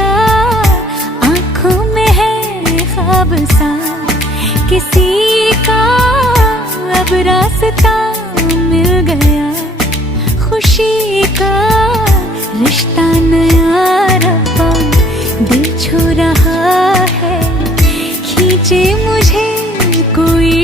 का आंखों में है ख्वाब सा किसी का, अब रास्ता मिल गया खुशी का। रिश्ता नया रब्बा दिल छू रहा है, खींचे मुझे कोई